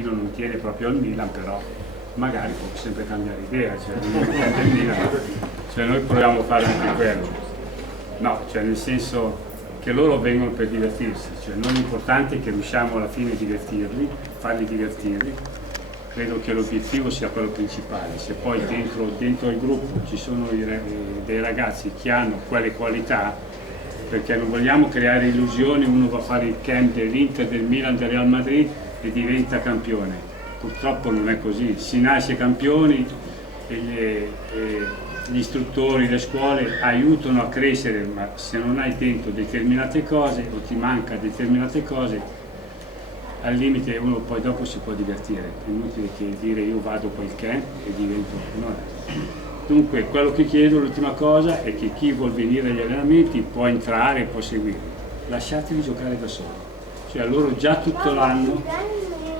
Danilo non tiene proprio al Milan, però magari può sempre cambiare idea, cioè, non dipende il Milan, cioè noi proviamo a fare anche quello, no, cioè nel senso che loro vengono per divertirsi, cioè noi l'importante è che riusciamo alla fine a divertirli, farli divertire. Credo che l'obiettivo sia quello principale. Se poi dentro il gruppo ci sono dei ragazzi che hanno quelle qualità, perché non vogliamo creare illusioni, uno va a fare il camp dell'Inter, del Milan, del Real Madrid e diventa campione. Purtroppo non è così, si nasce campioni e gli istruttori, le scuole aiutano a crescere, ma se non hai dentro determinate cose o ti manca determinate cose, al limite uno poi dopo si può divertire, è inutile che dire io vado poi il camp e divento... No. Dunque quello che chiedo, l'ultima cosa, è che chi vuol venire agli allenamenti può entrare e può seguirli, lasciateli giocare da soli, cioè loro già tutto l'anno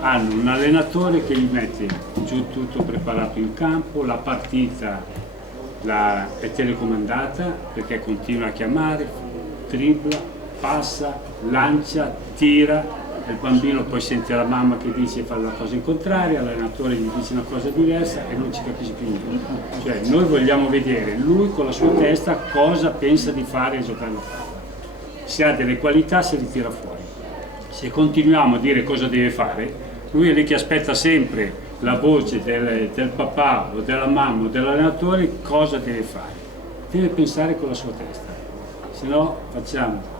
hanno un allenatore che gli mette giù tutto preparato in campo, la partita è telecomandata perché continua a chiamare, dribbla, passa, lancia, tira. Il bambino poi sente la mamma che dice fare la cosa in contraria, l'allenatore gli dice una cosa diversa e non ci capisce più niente. Cioè noi vogliamo vedere lui con la sua testa cosa pensa di fare giocando a palla. Se ha delle qualità se li tira fuori. Se continuiamo a dire cosa deve fare, lui è lì che aspetta sempre la voce del papà o della mamma o dell'allenatore cosa deve fare. Deve pensare con la sua testa, se no facciamo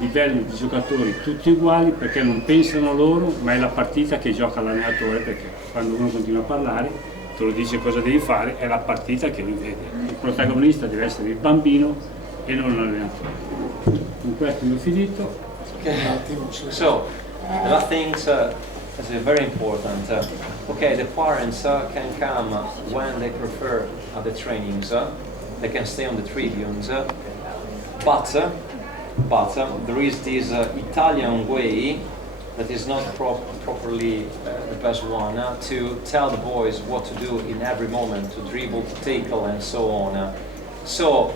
livelli di giocatori tutti uguali perché non pensano loro, ma è la partita che gioca l'allenatore, perché quando uno continua a parlare te lo dice cosa devi fare, è la partita che lui vede. Il protagonista deve essere il bambino e non l'allenatore. Con questo mi ho finito. Okay. So the last things is very important. Okay, the parents can come when they prefer at the trainings. They can stay on the tribunes, but there is this Italian way that is not properly the best one to tell the boys what to do in every moment, to dribble, to tackle and so on. So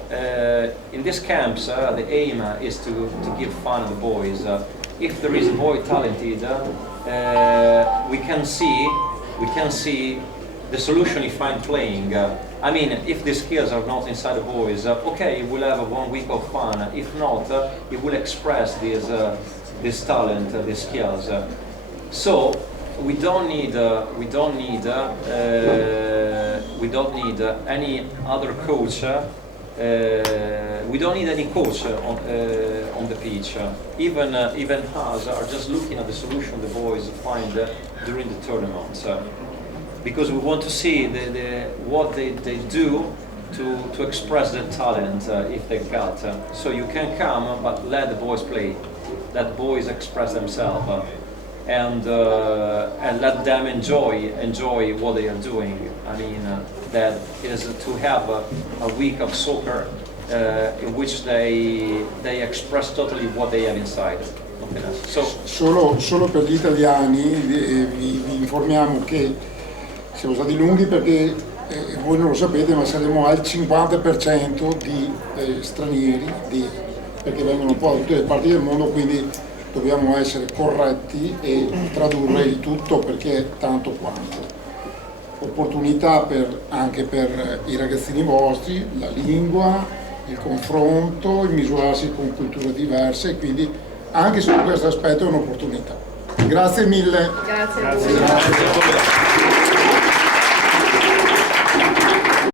in these camps the aim is to give fun to the boys. If there is a boy talented, we can see the solution if I'm playing. I mean, if the skills are not inside the boys, okay, we'll have 1 week of fun. If not, he will express this talent, these skills. So we don't need any other coach. We don't need any coach on the pitch. Even us are just looking at the solution the boys find during the tournaments. Because we want to see what they do to express their talent if they got. So you can come, but let the boys play, let the boys express themselves, and let them enjoy what they are doing. I mean, that is to have a week of soccer in which they express totally what they have inside. So, solo per gli italiani vi informiamo che siamo stati lunghi perché voi non lo sapete, ma saremo al 50% di stranieri, perché vengono un po' da tutte le parti del mondo, quindi dobbiamo essere corretti e tradurre il tutto perché è tanto quanto. Opportunità anche per i ragazzini vostri, la lingua, il confronto, il misurarsi con culture diverse, e quindi anche su questo aspetto è un'opportunità. Grazie mille. Grazie a voi.